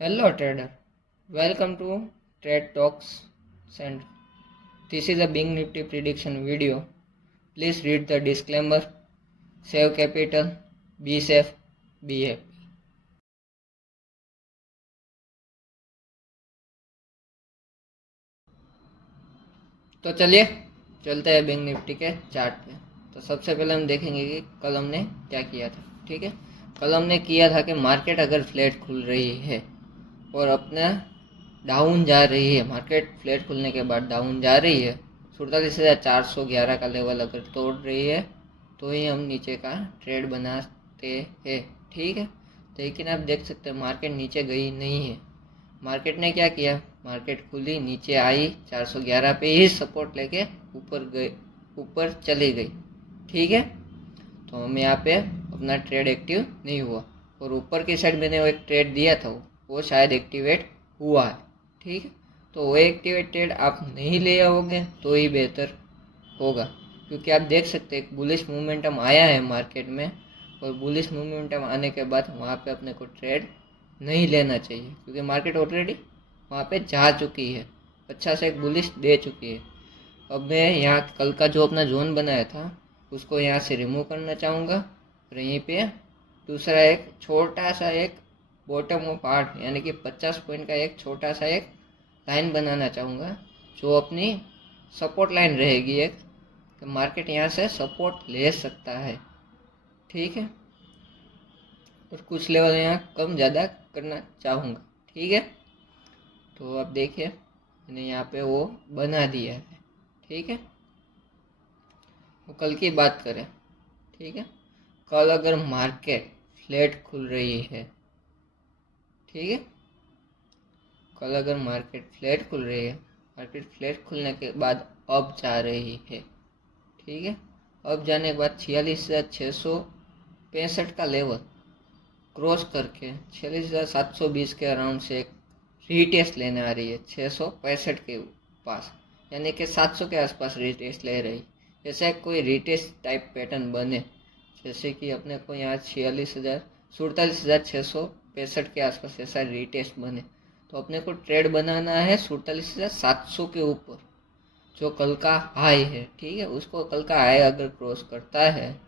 Hello trader, welcome to Trade Talks and this is a Big Nifty prediction video. Please read the disclaimer, save capital, be safe, be happy. तो चलिए चलते हैं bank Nifty के chart पे। तो सबसे पहले हम देखेंगे कि कल हमने क्या किया था। ठीक है, कल हमने किया था कि मार्केट अगर फ्लैट खुल रही है और अपना डाउन जा रही है, मार्केट फ्लैट खुलने के बाद डाउन जा रही है, 47,411 का लेवल अगर तोड़ रही है तो ही हम नीचे का ट्रेड बनाते हैं। ठीक है, लेकिन आप देख सकते हैं मार्केट नीचे गई नहीं है। मार्केट ने क्या किया, मार्केट खुली, नीचे आई, 411 पे ही सपोर्ट लेके ऊपर चली गई। ठीक है, तो हम यहाँ पे अपना ट्रेड एक्टिव नहीं हुआ और ऊपर की साइड मैंने वो एक ट्रेड दिया था वो शायद एक्टिवेट हुआ है। ठीक है, तो वो एक्टिवेट ट्रेड आप नहीं ले आओगे तो ही बेहतर होगा, क्योंकि आप देख सकते हैं बुलिश मोमेंटम आया है मार्केट में और बुलिश मोमेंटम आने के बाद वहाँ पे अपने को ट्रेड नहीं लेना चाहिए, क्योंकि मार्केट ऑलरेडी वहाँ पे जा चुकी है, अच्छा से एक बुलिश दे चुकी है। अब मैं यहाँ कल का जो अपना जोन बनाया था उसको यहाँ से रिमूव करना चाहूँगा और यहीं पे दूसरा एक छोटा सा एक बॉटम ऑफ आर्ट यानी कि 50 पॉइंट का एक छोटा सा एक लाइन बनाना चाहूँगा जो अपनी सपोर्ट लाइन रहेगी एक, तो मार्केट यहाँ से सपोर्ट ले सकता है। ठीक है, और कुछ लेवल यहाँ कम ज़्यादा करना चाहूँगा। ठीक है, तो अब देखिए मैंने यहाँ पे वो बना दिया है। ठीक है, वो कल की बात करें। ठीक है, कल अगर मार्केट फ्लैट खुल रही है, ठीक है, कल अगर मार्केट फ्लैट खुल रही है, मार्केट फ्लैट खुलने के बाद अब जा रही है। ठीक है, अब जाने के बाद 46,665 का लेवल क्रॉस करके 46,720 के अराउंड से एक रीटेस्ट लेने आ रही है 665 के पास, यानी कि 700 के आसपास रीटेस्ट ले रही। जैसे कोई रीटेस्ट टाइप पैटर्न बने, जैसे कि अपने को यहाँ 47,छः के आसपास ऐसा रीटेस्ट बने, तो अपने को ट्रेड बनाना है 47,700 के ऊपर जो कल का हाई है। ठीक है, उसको कल का हाई अगर क्रॉस करता है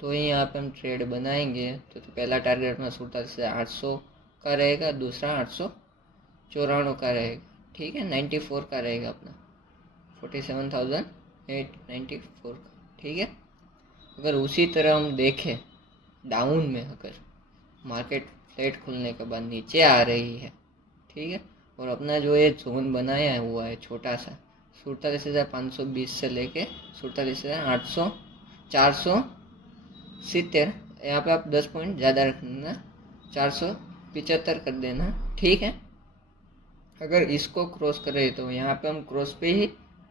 तो ही यहाँ पे हम ट्रेड बनाएंगे। तो पहला टारगेट में 47,800 का रहेगा, दूसरा 894 का रहेगा। ठीक है, 94 का रहेगा अपना 47,894 का। ठीक है, अगर उसी तरह हम देखें डाउन में, अगर मार्केट फ्लैट खुलने के बाद नीचे आ रही है, ठीक है, और अपना जो ये जोन बनाया हुआ है छोटा सा 47,520 से लेके 47,800 470, यहाँ पे आप 10 पॉइंट ज़्यादा रखना, 475 कर देना। ठीक है, अगर इसको क्रॉस करे तो यहाँ पे हम क्रॉस पे ही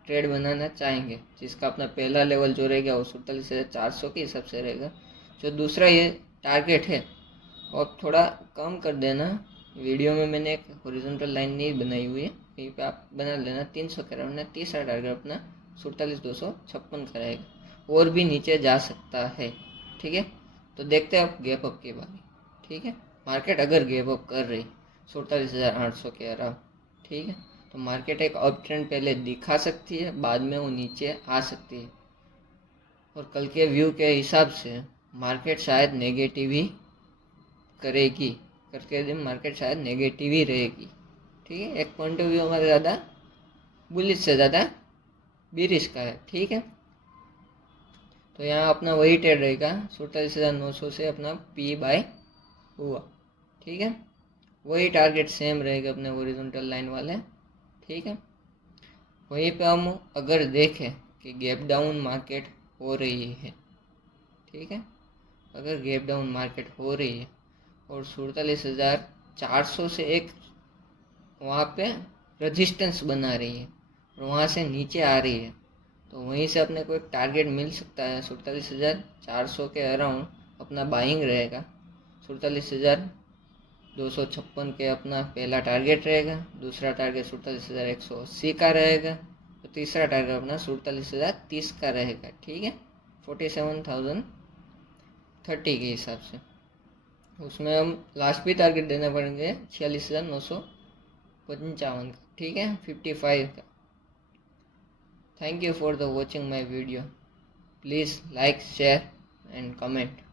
ट्रेड बनाना चाहेंगे, जिसका अपना पहला लेवल जो रहेगा वो 47,400 के हिसाब से रहेगा। जो दूसरा ये टारगेट है और थोड़ा कम कर देना, वीडियो में मैंने एक हॉरिजॉन्टल लाइन नहीं बनाई हुई है, यहीं पे आप बना लेना 300 का राउंड है। तीसरा टारगेट अपना 47,256 का रहेगा, और भी नीचे जा सकता है। ठीक है, तो देखते हैं आप गैप अप के बारे। ठीक है, मार्केट अगर गैप अप कर रही 47,800 के अराउंड, ठीक है, तो मार्केट एक अप ट्रेंड पहले दिखा सकती है, बाद में वो नीचे आ सकती है। और कल के व्यू के हिसाब से मार्केट शायद नेगेटिव ही करेगी, करके दिन मार्केट शायद नेगेटिव ही रहेगी। ठीक है, एक पॉइंट ऑफ व्यू हमारा ज़्यादा बुलिश से ज़्यादा बीरिश का है। ठीक है, तो यहाँ अपना वही ट्रेड रहेगा 47,900 से अपना पी बाय हुआ। ठीक है, वही टारगेट सेम रहेगा अपने हॉरिजॉन्टल लाइन वाले। ठीक है, वहीं पे हम अगर देखें कि गैप डाउन मार्केट हो रही है, ठीक है, अगर गैप डाउन मार्केट हो रही है और 47,400 से एक वहाँ पे रजिस्टेंस बना रही है और वहाँ से नीचे आ रही है, तो वहीं से अपने को एक टारगेट मिल सकता है 47,400 के अराउंड अपना बाइंग रहेगा। 47,256 के अपना पहला टारगेट रहेगा, दूसरा टारगेट 47,180 का रहेगा, तो तीसरा टारगेट अपना 47,030 का रहेगा। ठीक है, 47,030 के हिसाब से। उसमें हम लास्ट भी टारगेट देना पड़ेंगे 46,955 का, ठीक है, 55 का। Thank you for the watching my video. Please like, share and comment.